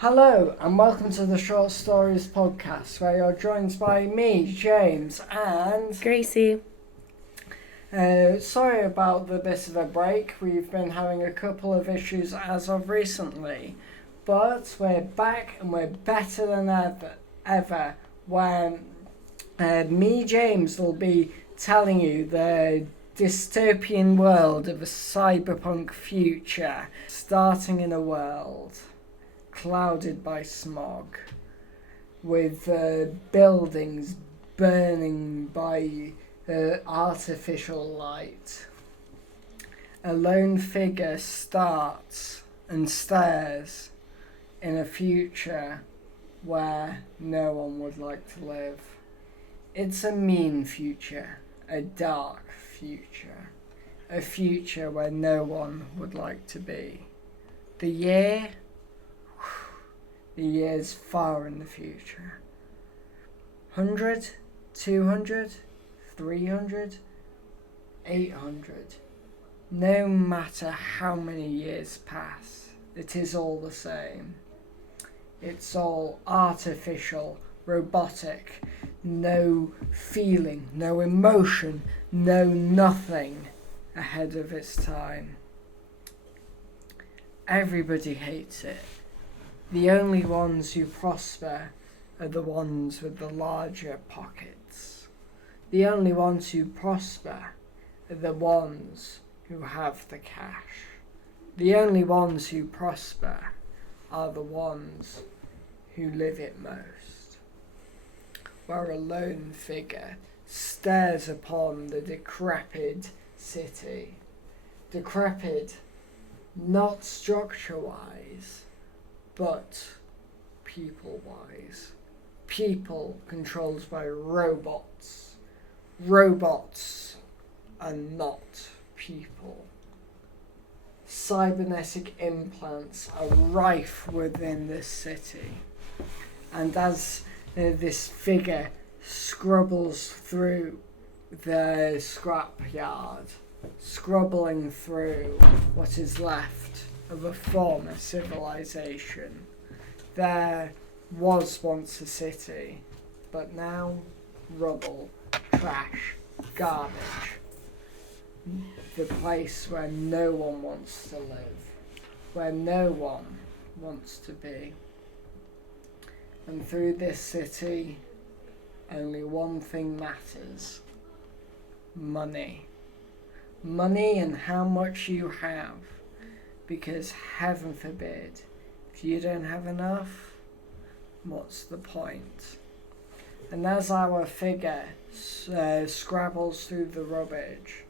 Hello and welcome to the Short Stories podcast, where you're joined by me, James, and Gracie. sorry about the bit of a break. We've been having a couple of issues as of recently, but we're back and we're better than ever when me, James, will be telling you the dystopian world of a cyberpunk future, starting in a world clouded by smog, with buildings burning by artificial light. A lone figure starts and stares in a future where no one would like to live. It's a mean future, a dark future, a future where no one would like to be. The year's far in the future. 100, 200, 300, 800. No matter how many years pass, it is all the same. It's all artificial, robotic, no feeling, no emotion, no nothing ahead of its time. Everybody hates it. The only ones who prosper are the ones with the larger pockets. The only ones who prosper are the ones who have the cash. The only ones who prosper are the ones who live it most. Where a lone figure stares upon the decrepit city. Decrepit, not structure-wise, but people-wise. People controlled by robots. Robots are not people. Cybernetic implants are rife within this city. And as this figure scrubbles through the scrapyard, scrubbling through what is left of a former civilization. There was once a city, but now rubble, trash, garbage. The place where no one wants to live, where no one wants to be. And through this city, only one thing matters: money. Money and how much you have. Because heaven forbid, if you don't have enough, what's the point? And as our figure scrabbles through the rubbish,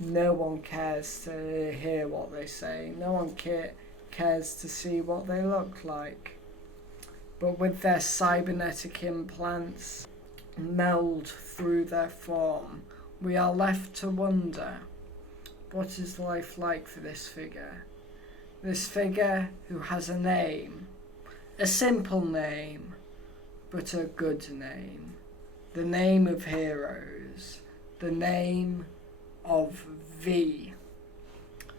no one cares to hear what they say. No one cares to see what they look like. But with their cybernetic implants meld through their form, we are left to wonder, what is life like for this figure? This figure who has a name, a simple name, but a good name. The name of heroes, the name of V.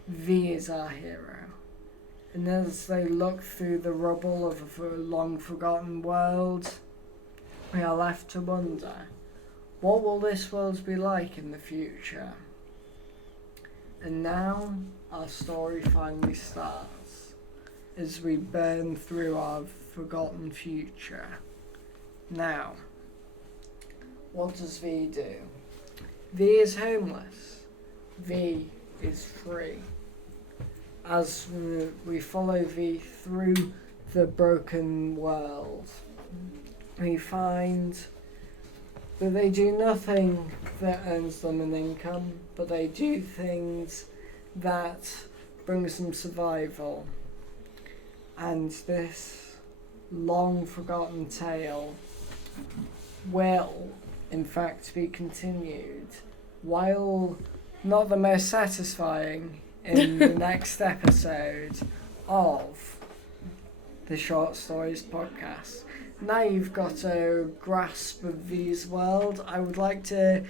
V is our hero. And as they look through the rubble of a long-forgotten world, we are left to wonder, what will this world be like in the future? And now our story finally starts as we burn through our forgotten future. Now, what does V do? V is homeless. V is free. As we follow V through the broken world, we find that they do nothing that earns them an income, but they do things that brings them survival. And this long forgotten tale will, in fact, be continued, while not the most satisfying, in the next episode of the Short Stories podcast. now you've got a grasp of these world, I would like to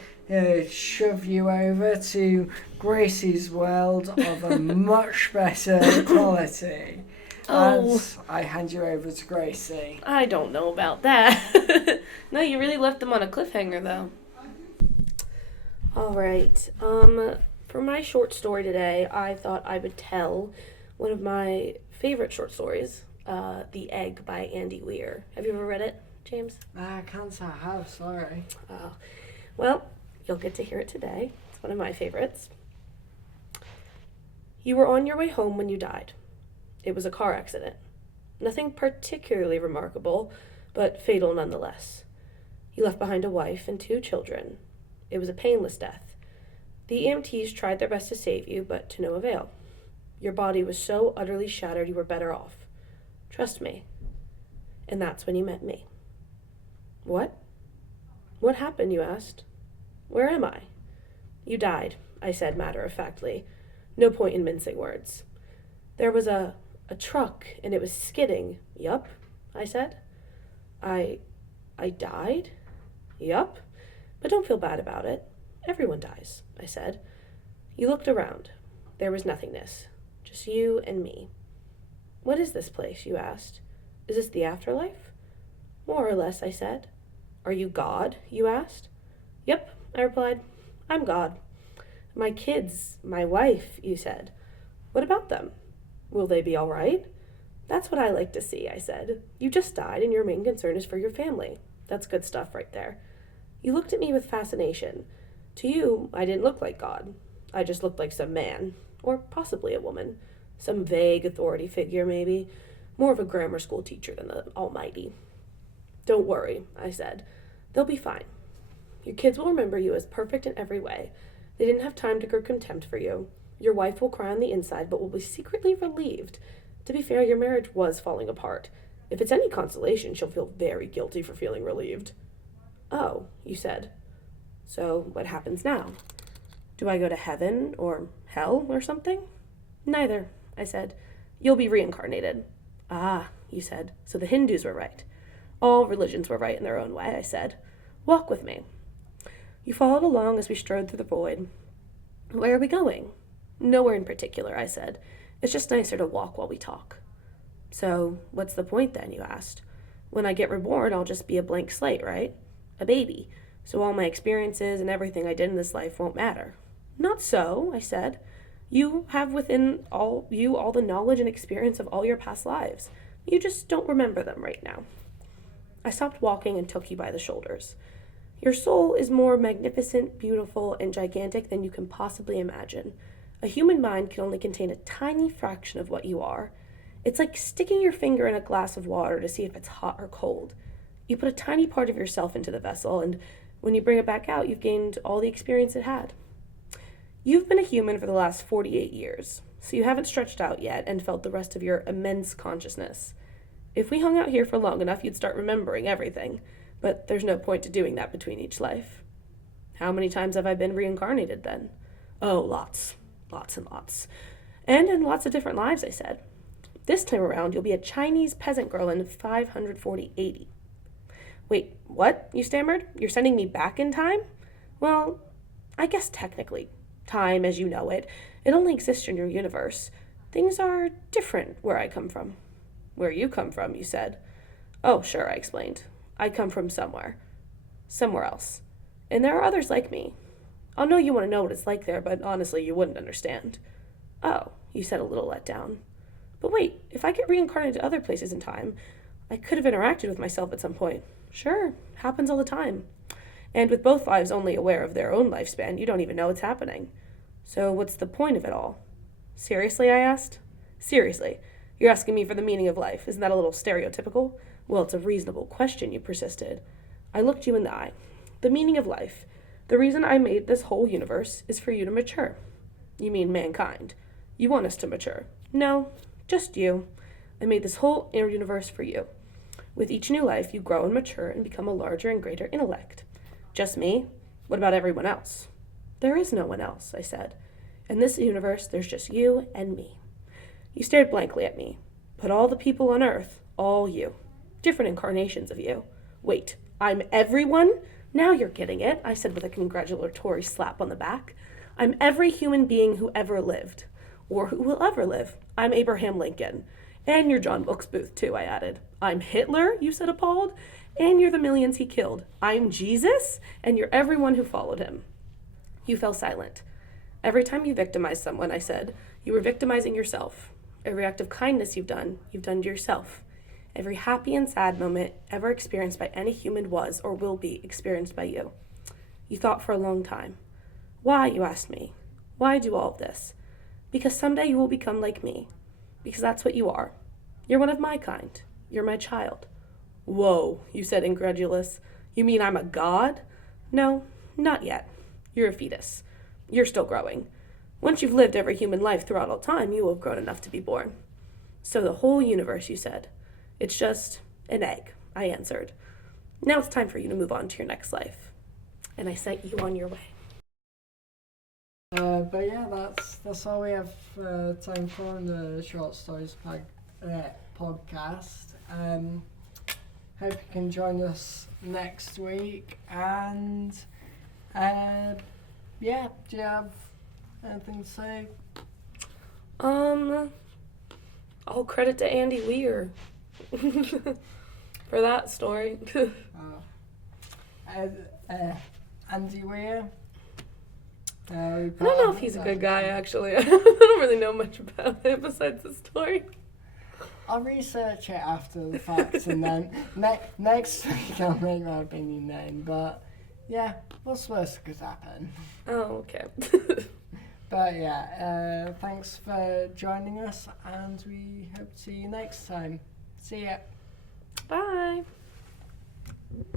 shove you over to Gracie's world of a much better quality. Oh, As I hand you over to Gracie. I don't know about that. No, you really left them on a cliffhanger, though. All right. For my short story today, I thought I would tell one of my favorite short stories, The Egg by Andy Weir. Have you ever read it, James? I can't say I have, sorry. Oh. Well, you'll get to hear it today. It's one of my favorites. You were on your way home when you died. It was a car accident. Nothing particularly remarkable, but fatal nonetheless. You left behind a wife and 2 children. It was a painless death. The EMTs tried their best to save you, but to no avail. Your body was so utterly shattered you were better off. Trust me. And that's when you met me. What? What happened, you asked? Where am I? You died, I said matter-of-factly. No point in mincing words. There was a truck, and it was skidding. Yup, I said. I died? Yup. But don't feel bad about it. Everyone dies, I said. You looked around. There was nothingness. Just you and me. What is this place, you asked? Is this the afterlife? More or less, I said. Are you God, you asked? Yep, I replied. I'm God. My kids, my wife, you said. What about them? Will they be all right? That's what I like to see, I said. You just died, and your main concern is for your family. That's good stuff right there. You looked at me with fascination. To you, I didn't look like God. I just looked like some man, or possibly a woman. Some vague authority figure, maybe. More of a grammar school teacher than the Almighty. Don't worry, I said. They'll be fine. Your kids will remember you as perfect in every way. They didn't have time to grow contempt for you. Your wife will cry on the inside, but will be secretly relieved. To be fair, your marriage was falling apart. If it's any consolation, she'll feel very guilty for feeling relieved. Oh, you said. So what happens now? Do I go to heaven or hell or something? Neither, I said. You'll be reincarnated. Ah, you said. So the Hindus were right. All religions were right in their own way, I said. Walk with me. You followed along as we strode through the void. Where are we going? Nowhere in particular, I said. It's just nicer to walk while we talk. So, what's the point then, you asked? When I get reborn, I'll just be a blank slate, right? A baby. So all my experiences and everything I did in this life won't matter. Not so, I said. You have within all the knowledge and experience of all your past lives. You just don't remember them right now. I stopped walking and took you by the shoulders. Your soul is more magnificent, beautiful, and gigantic than you can possibly imagine. A human mind can only contain a tiny fraction of what you are. It's like sticking your finger in a glass of water to see if it's hot or cold. You put a tiny part of yourself into the vessel, and when you bring it back out, you've gained all the experience it had. You've been a human for the last 48 years, so you haven't stretched out yet and felt the rest of your immense consciousness. If we hung out here for long enough, you'd start remembering everything, but there's no point to doing that between each life. How many times have I been reincarnated then? Oh, lots. Lots and lots. And in lots of different lives, I said. This time around, you'll be a Chinese peasant girl in 540 AD. Wait, what? You stammered. You're sending me back in time? Well, I guess technically. Time, as you know it, it only exists in your universe. Things are different where I come from. Where you come from, you said. Oh, sure, I explained. I come from somewhere. Somewhere else. And there are others like me. I'll know you want to know what it's like there, but honestly, you wouldn't understand. Oh, you said, a little let down. But wait, if I get reincarnated to other places in time, I could have interacted with myself at some point. Sure, happens all the time. And with both lives only aware of their own lifespan, you don't even know it's happening. So what's the point of it all? Seriously, I asked. Seriously, you're asking me for the meaning of life. Isn't that a little stereotypical? Well, it's a reasonable question, you persisted. I looked you in the eye. The meaning of life. The reason I made this whole universe is for you to mature. You mean mankind. You want us to mature. No, just you. I made this whole inner universe for you. With each new life, you grow and mature and become a larger and greater intellect. Just me? What about everyone else? There is no one else, I said. In this universe, there's just you and me. You stared blankly at me. But all the people on Earth, all you. different incarnations of you. Wait, I'm everyone? Now you're getting it, I said with a congratulatory slap on the back. I'm every human being who ever lived, or who will ever live. I'm Abraham Lincoln. And you're John Wilkes Booth, too, I added. I'm Hitler, you said appalled. And you're the millions he killed. I'm Jesus, and you're everyone who followed him. You fell silent. Every time you victimized someone, I said, you were victimizing yourself. Every act of kindness you've done to yourself. Every happy and sad moment ever experienced by any human was or will be experienced by you. You thought for a long time. Why, you asked me. Why do all of this? Because someday you will become like me. Because that's what you are. You're one of my kind. You're my child. Whoa, you said incredulous. You mean I'm a god? No, not yet. You're a fetus. You're still growing. Once you've lived every human life throughout all time, you will have grown enough to be born. So the whole universe, you said. It's just an egg, I answered. Now it's time for you to move on to your next life. And I sent you on your way. But yeah, that's all we have time for on the Short Stories podcast. Hope you can join us next week. And yeah, do you have anything to say? All credit to Andy Weir for that story. Andy Weir. I don't know if he's a good guy, actually. I don't really know much about him besides the story. I'll research it after the fact, and then next week I'll make my opinion then. But yeah, what's worse could happen? Oh, okay. But yeah, thanks for joining us, and we hope to see you next time. See ya. Bye.